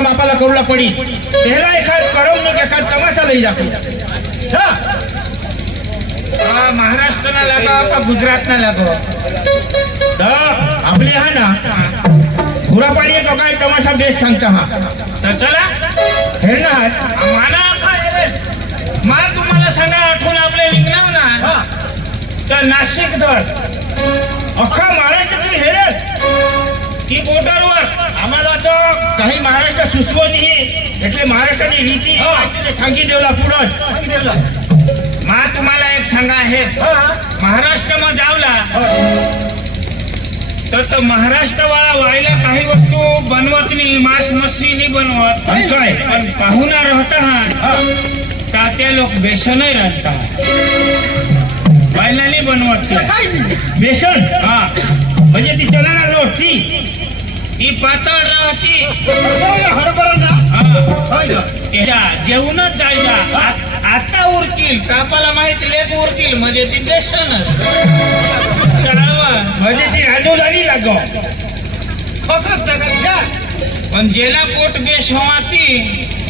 काम आपल्याला करूला पडी त्याला एखाद करमणूक एखाद तमाशा लई जातो महाराष्ट्र ना लागा का गुजरात ना लागो आपले हा ना घुरापाडी एक काय तमाशा बेस्ट सांगता हा तर चला हेर ना मला काय मला तुम्हाला सांगा आठवण आपले निघलाव ना तर नाशिक धड अख्खा महाराष्ट्र तुम्ही हेरत की बॉर्डरवर आम्हाला तर काही महाराष्ट्र सुचवत नाही એટલે महाराष्ट्राची रीती सांगी देवला पुढं मा तुम्हाला एक सांगा आहे महाराष्ट्र में जावला तर महाराष्ट्र वाला व्हायला काही वस्तू बनवत नाही मांस मच्छी नाही बनवत काय पण पाहुणा राहता त्या लोक बेसनही राहतात व्हायला नाही बनवत बेसन हा म्हणजे ती चणाला लोट ती पातळ राहती हरभरा ना जेवणच जायला आता उरकील कापाला माहित लेख उरकील म्हणजे ती बेसनच म्हणजे ती राजू झाली लागो पण जेला पोट बेस होती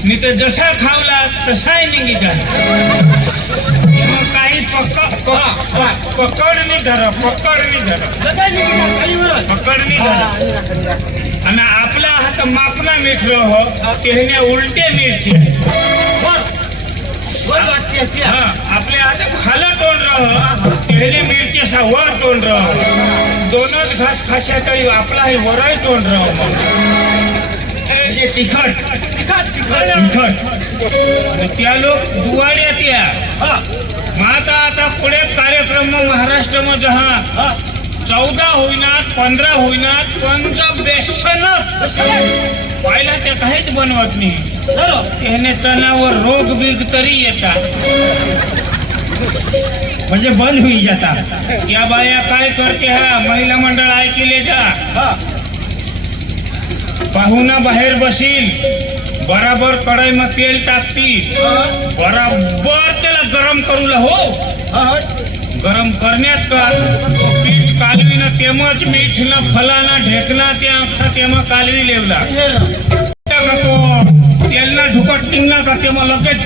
मी तर जसा खावला तसाही निघी झाला काही पकड नाही धरा आणि आपला हात मापना मिठलो हो तेने उलटे मिरची आपल्या हात खाला तोंड राहो तेने मिरची असा वर तोंड राहो दोनच घास खाशा तरी आपला हे वरही तोंड राहो मग तिखट आणि त्या लोक दुवाड्यात या माता आता पुढे कार्यक्रम महाराष्ट्र मध्ये हा 14 होईनात 15 होईनात पंजाब बेसनच पाहिला ते काहीच बनवत नाही त्याने तणावर रोग बीग तरी येतात म्हणजे बंद होई जातात या बाया काय करते हा महिला मंडळ ऐकले जा पाहुणा बाहेर बसील बराबर कढाई में तेल टाकती बराबर त्याला गरम करूला हो गरम करण्यात का पीठ कालवी ना तेमच मीठ ना फला ना ढेकना त्या अख्खा तेमा कालवी लेवला तेल ना ढुकट निघला का तेमा लगेच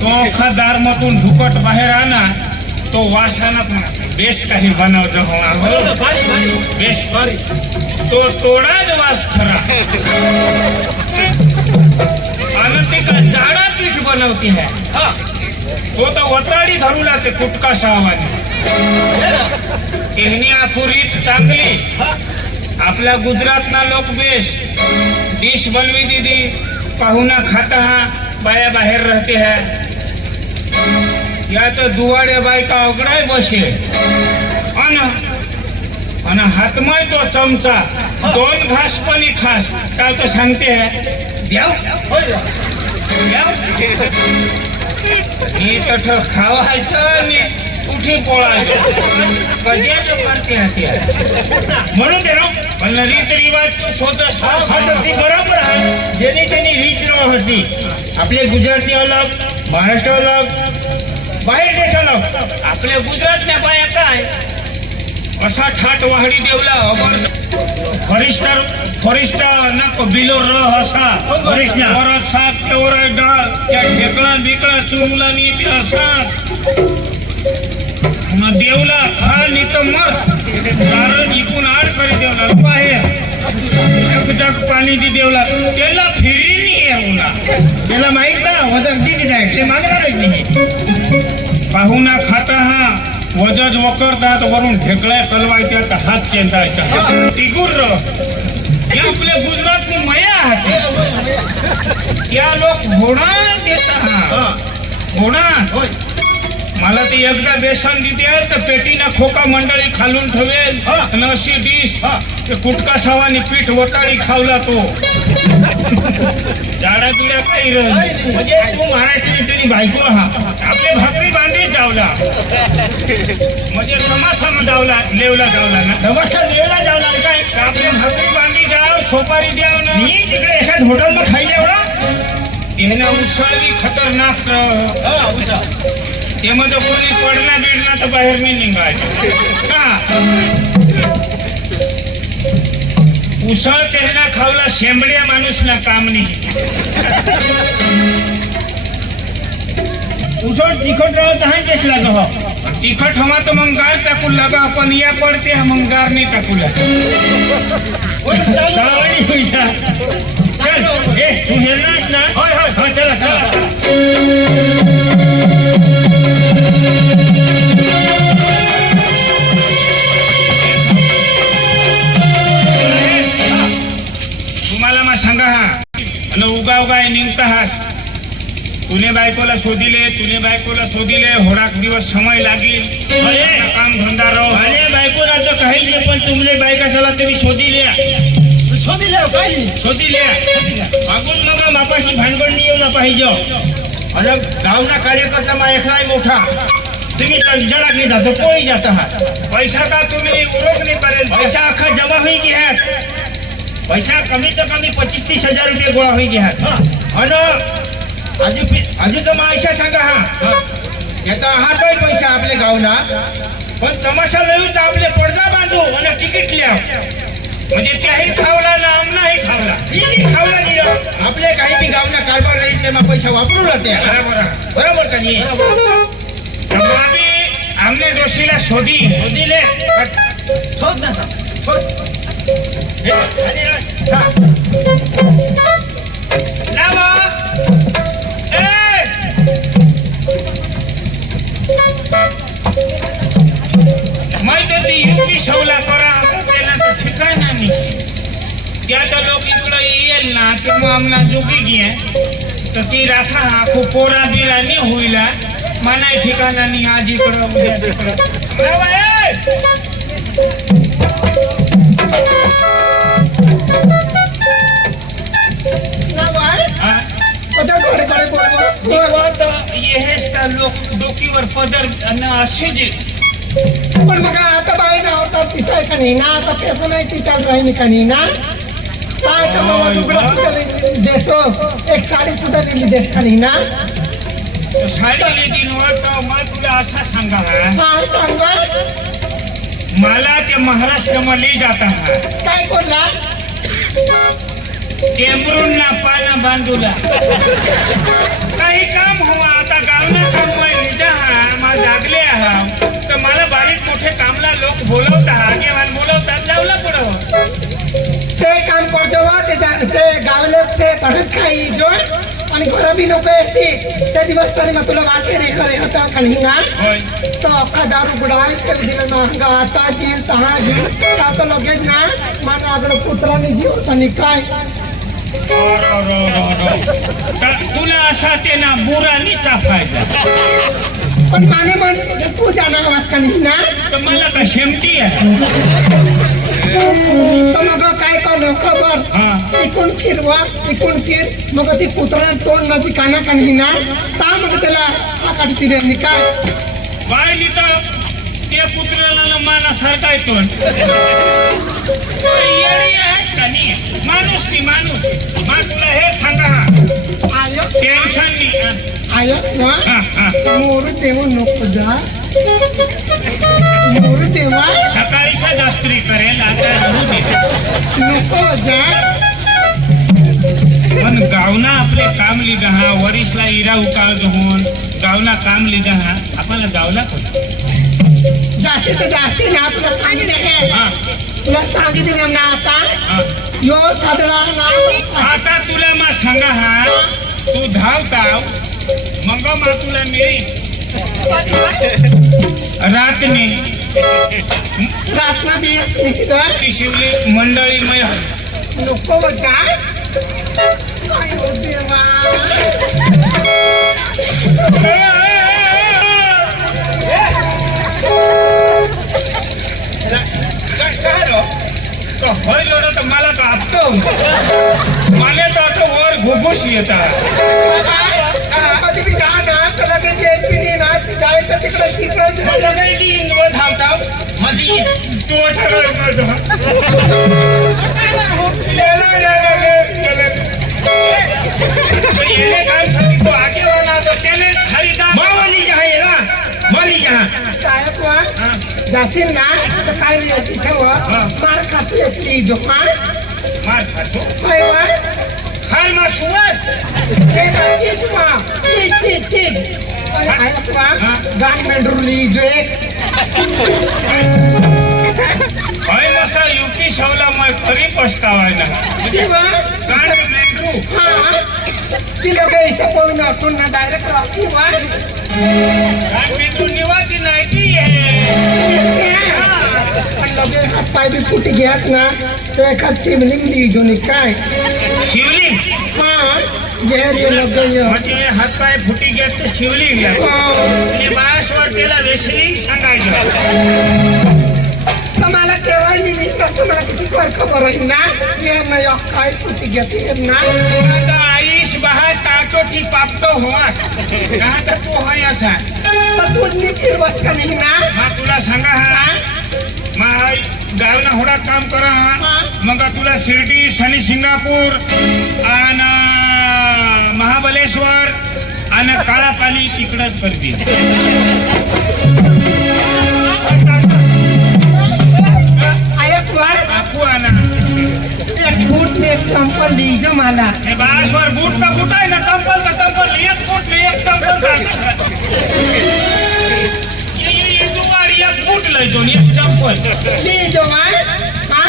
तो अख्खा दार मधून ढुकट बाहेर आना तो वास आना बेस काही बनवतो बेस तो तोडाच वास खरा आणि ते का जाडा पीठ बनवती है तो तो वताडी धरू लागते कुटका सावानी एहनी आखुरीत चांगली आपल्या गुजरात ना लोक बेस डिश बनवी दीदी पाहुणा खाता हा बाया बाहेर रहते है या तो दुवाडे बायका अगडाय बसे आणि हातमाय तो चमचा 2 घास पण खास काय तो सांगते द्याव मी तर खावायचं मी उठी पोळायचं कधी करते म्हणून दे ना पण रीत रिवाज ती बरोबर आहे जेणे त्यांनी रीत होती आपले गुजराती अलग महाराष्ट्र अलग बाहेर देश अलग आपल्या गुजरातल्या बाया काय असा ठाट वाहडी देवला फरिष्ठ ना बिलो असा वरात सात तेवढा डाळ त्या ढेकळा बिकळा चुमला नी असा देवला खा नी तर मग कारण इकून आड करी देवला बाहेर जग पाणी दी देवला त्याला फिरी नाही येऊला त्याला माहित ना वजन किती आहे ते मागणारच नाही पाहुणा खाता हा वजज वकरतात वरून ढेकळ्या कलवायच्या हात चेंदायचा टिकूर आपल्या गुजरात में मया हाते त्या लोक घोडा देतात घोडा मला ते एकदा बेसन देते तर पेटीना खोका मंडळी खालून ठेवेल अशी डिश ते कुटका सवानी पीठ वताळी खावला तो जाडा बिड्या काही म्हणजे तू महाराष्ट्राची तुझी बायको हा आपले भाकरी बांधीच जावला म्हणजे समासा जावला लेवला जावला ना नमस्कार लेवला जावला काय आपले भाकरी बांधी जाव सोपारी द्याव ना मी तिकडे एखाद हॉटेल मध्ये खाई एवढा येणं उसळी खतरनाक त्यामध्ये कोणी पडला बिडला तर बाहेर नाही निघायचं उसळ तेहना खावला शेंबड्या माणूस ना काम नाही. उसळ तिखट राहत आहे तेच लाग हो. तिखट हवा तो मग गार टाकू लागा, पण या पडते मग गार नाही टाकू लागा. गावाने पैसा चल ए तू हेरणास ना. होय होय हा चला चला. तुम्हाला मग सांगा हा आणि उगा उगा निघता हास. तुने बायकोला शोधिले होडाक दिवस समय लागेल. काम धंदा राहो. अरे बायकोला तर काहीच नाही, पण तुमले बायका चला तुम्ही शोधी लिया. मागून मग मापाशी भानगड नाही येऊ ना पाहिजे. आणि गावना कार्यकर्ता मा एकलाय मोठा तुम्ही जरा नाही जातो कोळी जात आहात. पैसा का तुम्ही उरोग नाही करेल. पैसा अख्खा जमा होई घ्यात. पैसा कमी तर कमी 25-30 हजार रुपये गोळा होई घ्यात. आणि अजून तर मायशा सांगा हा याचा हातोय पैसा आपल्या गावना, पण तमाशा नव्हे तर आपले पडदा बांधू आणि तिकीट लिहा. म्हणजे त्याही खावला ना आमनाही खावला. खावला नाही आपले काही बी गावना कारभार राहील तेव्हा पैसा वापरू लागते. बरोबर का नाही. आमने दोषीला शोधिले शोध ना शोध. लावा. माहिती ती युपी शवला करा त्याला तर ठिकाणा नाही. त्याचा लोक इकडं येईल ना तर मग आमना जोगी घे तर ती राखा हा खूप पोरा बिरा नाही होईला मनाय ठिकाणा नाही. आज इकडं उद्या तिकडं. लोक डोकीवर पदर असे जे पण बघा आता बाई ना होता पिसाय का नाही ना, आता पैसा नाही ती चाल राही का नाही ना. काय तर मला लुगडा सुद्धा देसो, एक साडी सुद्धा दिली देस का नाही ना. साडी दिन मला तुला असा सांगा हा सांगा. मला ते महाराष्ट्रामध्ये जाता काय करला टेंबरूंना पाना बांधूला काही काम हवा. आता गावना काम माझ लागले आहात तर मला बारीक मोठे कामला लोक बोलवतात केव्हा बोलवतात लावला पुढं ते काम करतो वा ते गावलोक से तडत खाई जो आणि घर बी नको येते त्या दिवस तरी मग तुला वाटे रे खरे होता का नाही ना. तो अख्खा दारू बुडाय दिलं महंगा आता जील तहा जील आता लगेच ना मला आगड पुत्राने जीव आणि काय तुला असा ते ना बुरानी चाफायचा. पण माने म्हण तू जाणार वाच का नाही ना. तर मला का शेमटी आहे. तर मग काय कर खबर इकून फिर मग ती पुत्रा तोंड माझी काना का नाही ना ता मग त्याला हा काढती रे काय बायली तर ते पुत्राला मानासारखा आहे तोंड. माणूस की माणूस मा तुला हे सांगा हा आयो टेन्शन नाही. आयो मोर देव नको जा मोर देवा सकाळीचा जास्त्री करेल आता नको जा. पण गावना आपले काम लिगा हा वरिसला इरा उकाळ घेऊन गावना काम लिगा हा आपल्याला गावला जास्ती तर जास्ती ना तुला सांगितलं ना आता यो सादळा ना. आता तुला मा सांगा हा तू धावताव मग मा तुला मिळी रातनी रातना बी शिवली मंडळी मय नको जा. आयो देवा मला तर आपतो मला तर आता वर घुघुस येतात. कधी बी जा ना तुला मी जेल बी ना जायचं तिकडं धावताव माझी तो माली जहा ना माली जहा साहेब वा जाशील ना तर काय याची सव मार खासू येते दुकान मार खातो होय वा हाल मा सुवर ते बाकीच वा ठीक आणि ऐक वा हा? गाण मेंढरुली जो एक होय मसा युपी शवला मग खरी पस्तावाय ना ती वा कान मेंढरू हा ती लोक इथे पळून अटून ना डायरेक्ट राहती वा कान मेंढरू निवासी नाही ती आहे पण लगे हात पाय बी फुटी घ्यात ना तो एखाद शिवलिंग लिहिजो नी काय शिवलिंग हा ये रे लगे म्हणजे हातपाय फुटी घेत तर शिवलिंग आहे आणि बाळाश्वर त्याला वेसलिंग सांगायचं मला तेव्हा मी मला किती कर खबर होईल ना ये ना यो काय फुटी घेते ना आता आईश बहास ताटो ठी पापतो हुआ कहा तर तू होय असा पण तू नीट बस का नाही ना मग तुला सांगा हा मग गावना होडा काम करा मग तुला शिर्डी शनी सिंगापूर आणि महाबलेश्वर आणि काळापाली तिकडच करतील ऐक वा आपू आणा एक फूट ने एक चंपल लिहिजो मला हे बाळाश्वर बूट का बूट आहे ना चंपल का चंपल एक बूट नाही एक चंपल का ये दुवार एक बूट लय दोन एक चंपल लिहिजो वा हा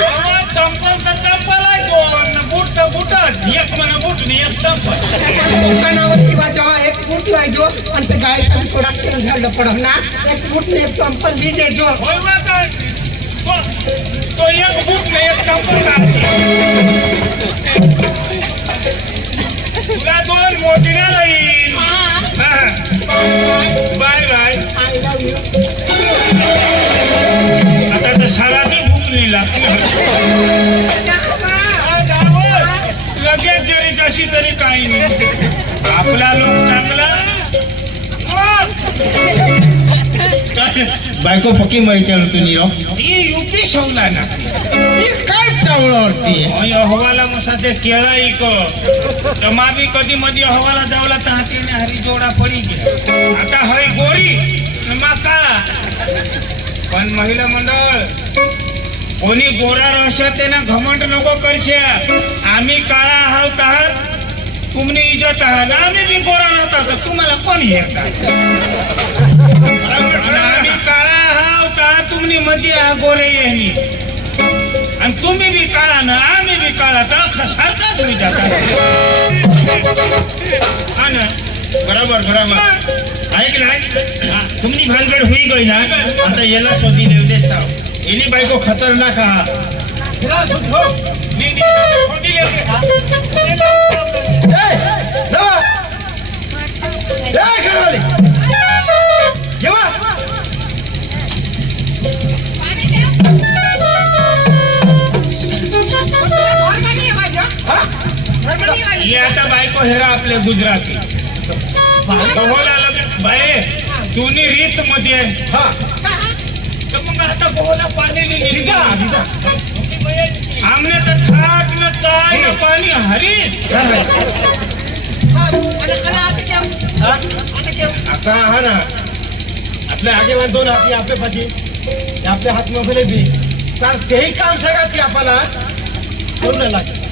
चंपल का चंपल आहे दोन बूट का बूट एक म्हणा बूट नाही एक चंपल दुकानावर किंवा जेव्हा एक फूट लायजो आणि ते गायसाठी थोडा तेल घालणं पडत ना एक फूट ने एक चंपल लिहिजो होय बा काय तो एक बूट नाही एक चंपल का तुला दोन मोठीने लई bye bye I love you आता तर सारा ते भूक नाही लागते लगेच जरी जशी तरी काही नाही आपला लोक चांगला काय बायको पक्की माहिती आहे तुम्ही ही युपी शवला ना काय चावळावरती हवाला मसा ते केळा इक मा बी कधी मध्ये हवाला जावला तर हातीने हरी जोडा पडी गे आता हय गोरी मा काळा पण महिला मंडळ कोणी गोरा रहशा त्यानं घमंड नको करशे आम्ही काळा आहोत आहात तुम्ही इजत आहात आम्ही बी गोरा नव्हता तर तुम्हाला कोण हे आम्ही काळा आहोत आहात तुम्ही मध्ये गोरे येणी आणि तुम्ही बी काळा ना आम्ही बी काळा तर सारखा तुम्ही जाता बरोबर ऐक ना तुम्ही भानगड होई गई ना आता याला शोधी नेऊ देत ना इनी बायको खतरनाक हा आता बायको हेरा आपल्या गुजराती बाय दोन्ही रीत मध्ये आहे तर मग आता बोला पाणी आमने तर थाट न चाय न पाणी हरी आता हा ना आपल्या आगेवान दोन हाती आपले पाठी आपल्या हात मध्ये बी तर तेही काम सांगा की आपल्याला पूर्ण लागेल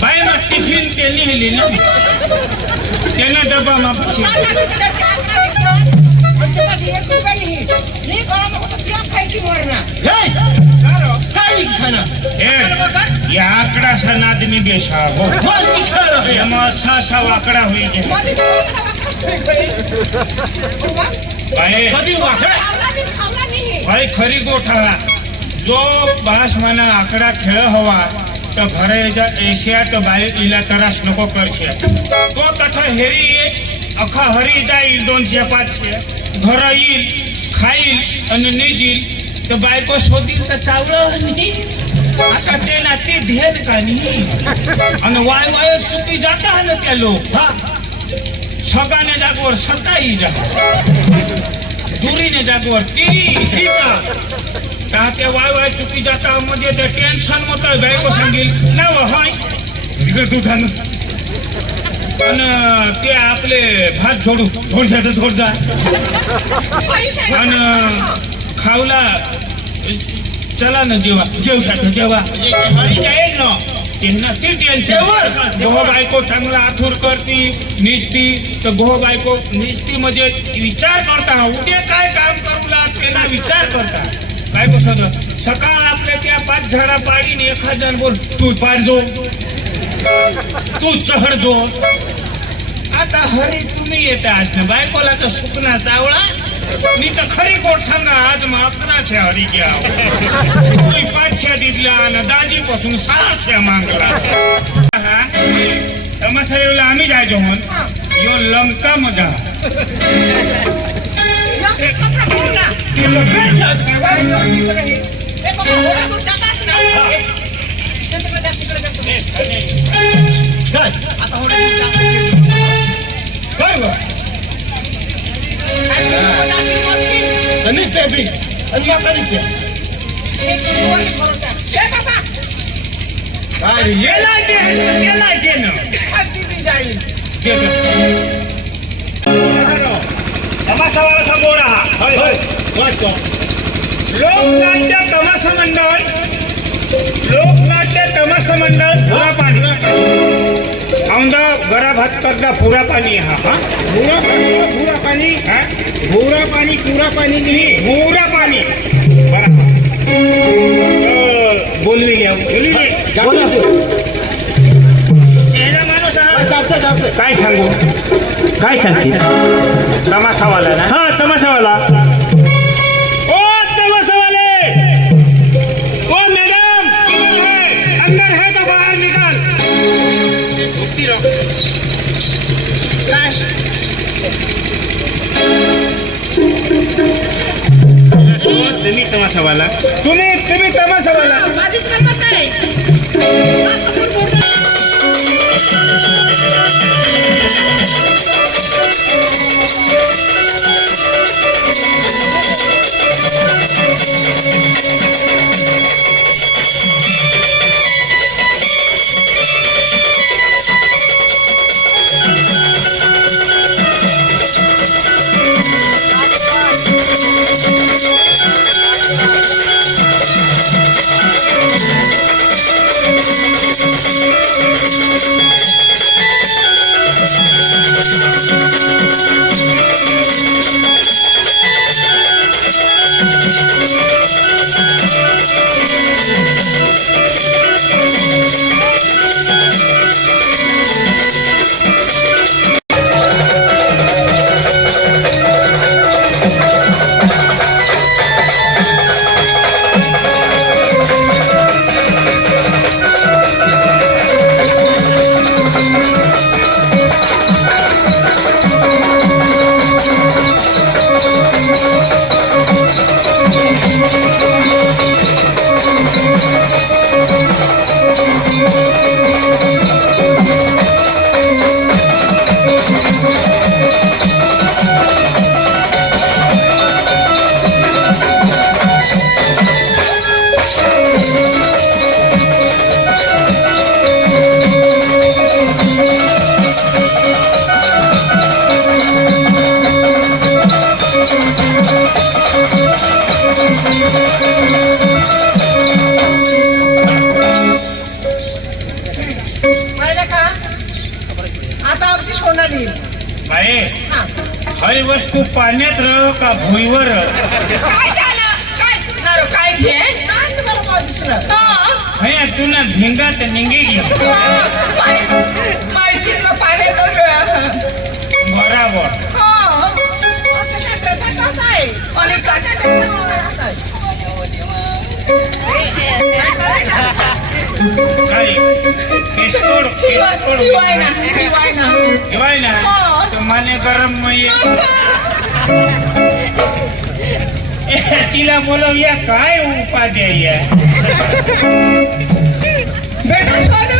बाय मग टिफिन ते लिहिली ना त्यांना डबा मापाशी या आकडा सा नादनी बेशा हो सा सा आकडा हुई गे भाई खरी गोठा जो बास मना आकडा खेळ हवा तो घरे एशिया तो बाई इला तरास नको करशे तो तथा हेरी अखा हरी जाईल 200-500 घर येईल खाईल आणि निजील तर बायको शोधील तर चावलं नाही आता ते ना ते ध्येय का नाही आणि वाय चुकी जाता ना त्या लोक हा सगाने जागवर सताई जा दुरीने जागवर तिरी ते वाय चुकी जाता मध्ये ते टेन्शन होतं बायको सांगेल ना हाय तिकडे दुधानं आणि ते आपले भात झोडू थोडसा आणि खावला चला ना जेवा जेवा जाईल ना त्यांना ते टेन्शन गोह बायको चांगला आथूर करती निसती तर गोह बायको निसती म्हणजे विचार करता उद्या काय काम करू लाग त्यांना विचार करता काय कसं सकाळ आपल्या त्या 5 झाडा पाडीने एखाद्यानं बोल तू पाडजो तू चहड जो आता हरी तुम्ही येता असणं बायकोला तर सुकना चावळा मी तर खरी गोट सांगा आज मात्राचे हरी घ्या तुम्ही 500 दिला आणि दाजीपासून 600 मागला तमाशाला आम्ही जायचो म्हणून यो लंका मजा काय बा आणि पेपी आणि माकानी पे काय रे गेला गे ना तमाशावाला समोर होय होय वाटतो लोकनाट्य तमाशा मंडळ पुरा पाणी औंधा गरा भात करता पुरा पाणी हा भूरा पाणी हा भूरा पाणी पुरा पाणी नाही पुरा पाणी बोलली घ्या माणूस काय सांगू काय सांगते तमाशावाला ना हा तमाशावाला ओ तमाशावाले ओ मैडम अंदर है तो बाहर निकाल तुम्ही तमाशावाला तुम्ही तमाशावाला बाई हर वस्तू पाण्यात रह का भुईवर भैया तुला भिंगात निघे बराबर काही केसकोड ठेवाय ना तर माने गरम तिला बोलवूया काय उपाध्याय बेटा सोनू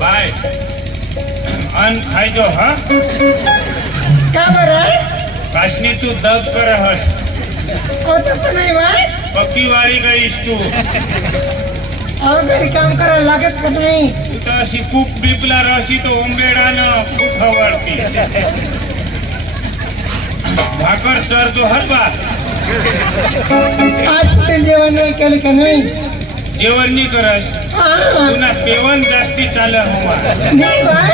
बाय अन खायचो हा का बरं काशनी तू दब कर हस हो तसं नाही बाय पक्की वारी गईस तू अहो घरी काम करायला लागत का नाही तू तर अशी खूप बिपला रशी तो ओंबेडानं खूप आवडती भाकर चर तो हलवा आज ते जेवण नाही केलं का नाही जेवण नाही करस हा तुला पेवन जास्ती चाल हवा नाही बाय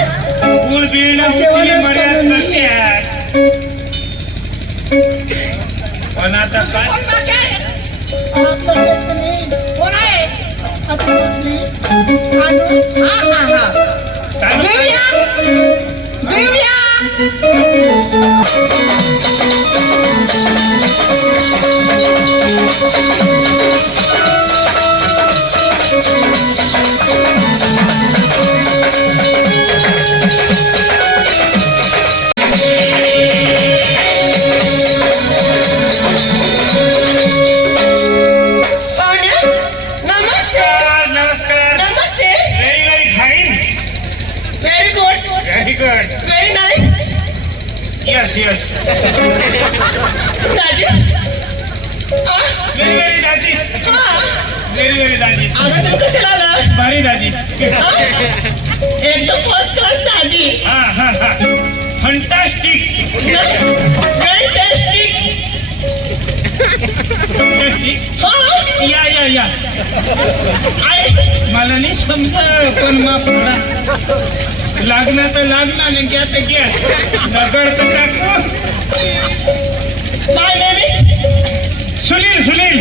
गुळ बिळ उचली मर्याद करते पण आता काय आपलं येत नाही कोण आहे आता बसली. आणू. चालू पाहुण्या, नमस्कार नमस्कार नमस्ते very very fine very good very good very nice yes yes दादी व्हेरी व्हेरी दाजीस व्हेरी व्हेरी दाजीस अगं तुम्ही कशाला आला भारी दाजीस एकदम फर्स्ट क्लास दादी हा हा हा फंटास्टिक फॅन्टॅस्टिक फंटास्टिक हा या या या मला नाही समजत पण माफ करा लागणार तर लागणार नाही घ्या तर घ्या दगड तर टाकू माय नेम सुनील सुनील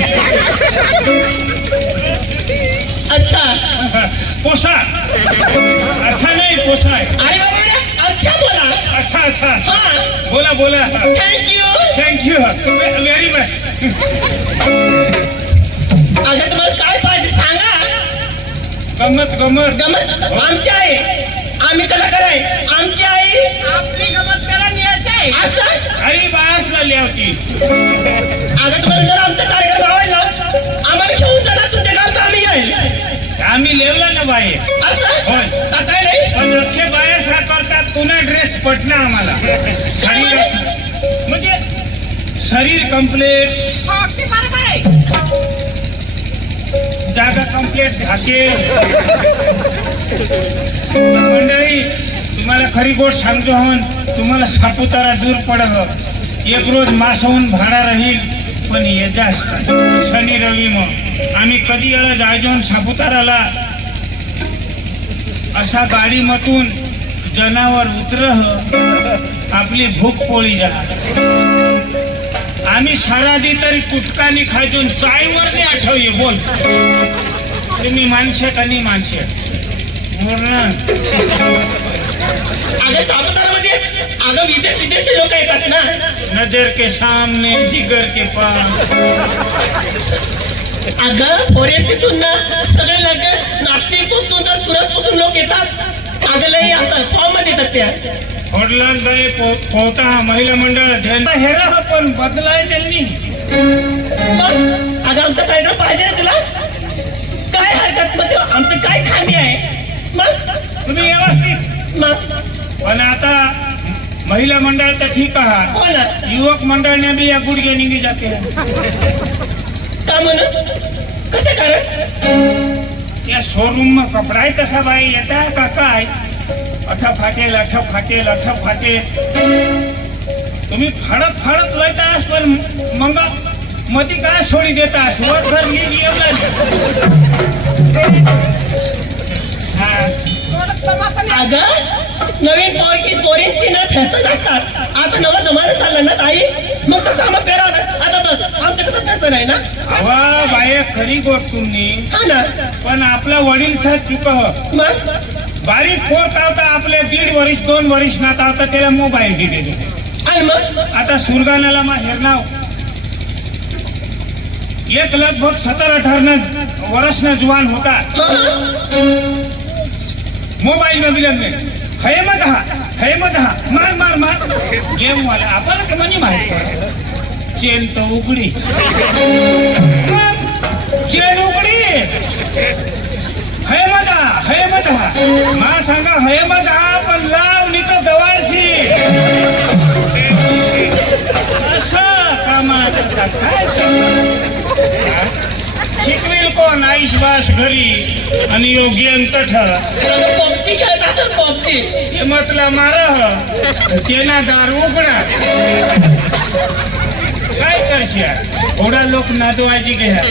अच्छा पोसा अच्छा नाही पोसा आहे अरे बाबा अच्छा बोला अच्छा अच्छा हा बोला बोला थँक्यू थँक्यू व्हेरी मच अगं तुम्हाला काय पाहिजे सांगा गमत गमत गमत आमची आई आम्ही कलाकार आहे आमची आई आपली गमत करा न्यायची असं आई बासला लिहावती अगं तुम्हाला जर आमचा कार्यक्रम आवडला आम्हाला घेऊन जाणार तुमच्या गावचं आम्ही येईल आम्ही लेवला ना बाई असं होय. का काय नाही पण अख्खे बाया करतात पुन्हा ड्रेस पटना आम्हाला शरीर म्हणजे शरीर कम्प्लेट अगदी बरोबर आहे जागा कम्प्लेट झाके मंडळी तुम्हाला खरी गोष्ट सांगतो हन तुम्हाला सापुतारा दूर पडत एक रोज मासवून भाडा राहील पण याच्या शनी रवी मग आम्ही कधी याला जायचो सापुताराला अशा गाडीमधून जनावर उतर आपली भूक पोळी जा आम्ही सरादी तरी कुटकानी खायचो चायवर नाही आठवये बोल तुम्ही माणसे का नाही माणसे अगं सापुतारामध्ये अगं विदेशी लोक येतात ना नजर के सामने जिगर के पास अगं फोरेन तिथून ना सगळे लगेच नाशिक पासून तर सुरत पासून लोक येतात अगं लई असं फॉर्म मध्ये येतात त्या वडिलां बाई पोहता महिला मंडळ ध्यान हेरा पण बदलाय त्यांनी मग अगं आमचा कार्यक्रम पाहिजे ना तुला काय हरकत मग आमचं काय खामी आहे मग तुम्ही व्यवस्थित मग पण आता महिला मंडळ तर ठीक आहात हो ना युवक मंडळने भी या गुडघे निघी जाते का म्हणून कसं कारण या शोरूम में कपडा ही तसा बाई येता का काय अठ फाटेल तुम्ही फाडत फाडत लयतास पण मग मधी काय सोडी देतास वर घर नीट अगं नवीन पोरींची ना फॅशन असतात आता नवा जमाना चालला ना ताई मग तसं आम्हाला पेरावं आता बघ आमचं कसं फॅशन आहे ना हवा बाय खरी गोष्ट तुम्ही हा ना पण आपला वडील साथ चुक मग बारीक पोट आवता आपले 1.5 वर्ष 2 वर्ष नात आवता त्याला मोबाईल दिले आणि मग आता सुरगाण्याला माहेर नाव एक लगभग 17-18 वर्ष न जुवान होता मोबाइल में मिलन में खैम मध हा मार मार मार गेम वाला आपल्याला का म्हणे माहिती चेन तर उघडी चेन उघडी हय मधा मा सांगा हय मधा पण लाव निक गवारशी असं कामाला काय शिकवेल कोण आईशबास घरी आणि योग्य ठरा पबजी खेळत असेल पबजी ते म्हटलं मार तेना दार उघडा काय करशा थोडा लोक नादवायची घ्या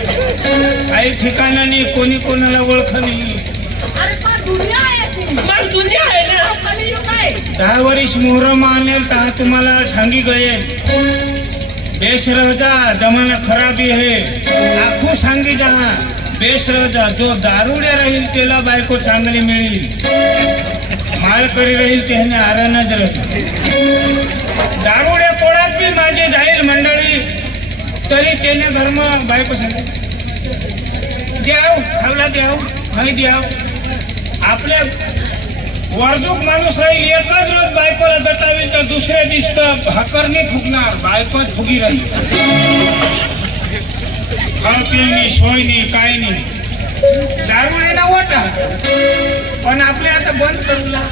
काही ठिकाणाने कोणी कोणाला ओळख नाही अरे पण दुनिया आहे ना कलियुग आहे 10 वर्ष मोहरम आणेल तर तुम्हाला सांगी गये बेश रहता जमाना खराबी है आखू सांगी जहा बेश रहता जो दारुड्या राहील त्याला बायको चांगली मिळेल माल करी राहील त्याने आरानच राहील दारुड्या पोळात बी माझे जाईल मंडळी तरी त्याने धर्म बायको सांगेल द्याव खावला द्याव नाही द्याव आपल्या वर्जूक माणूस राहील एकच रोज बायकोला दटावी तर दुसऱ्या दिवशी भाकरने फुगणार बायकोच फुगी राहील खावपिणी सोय नाही काय नाही दारुडे ना वाटा पण आपले आता बंद करूला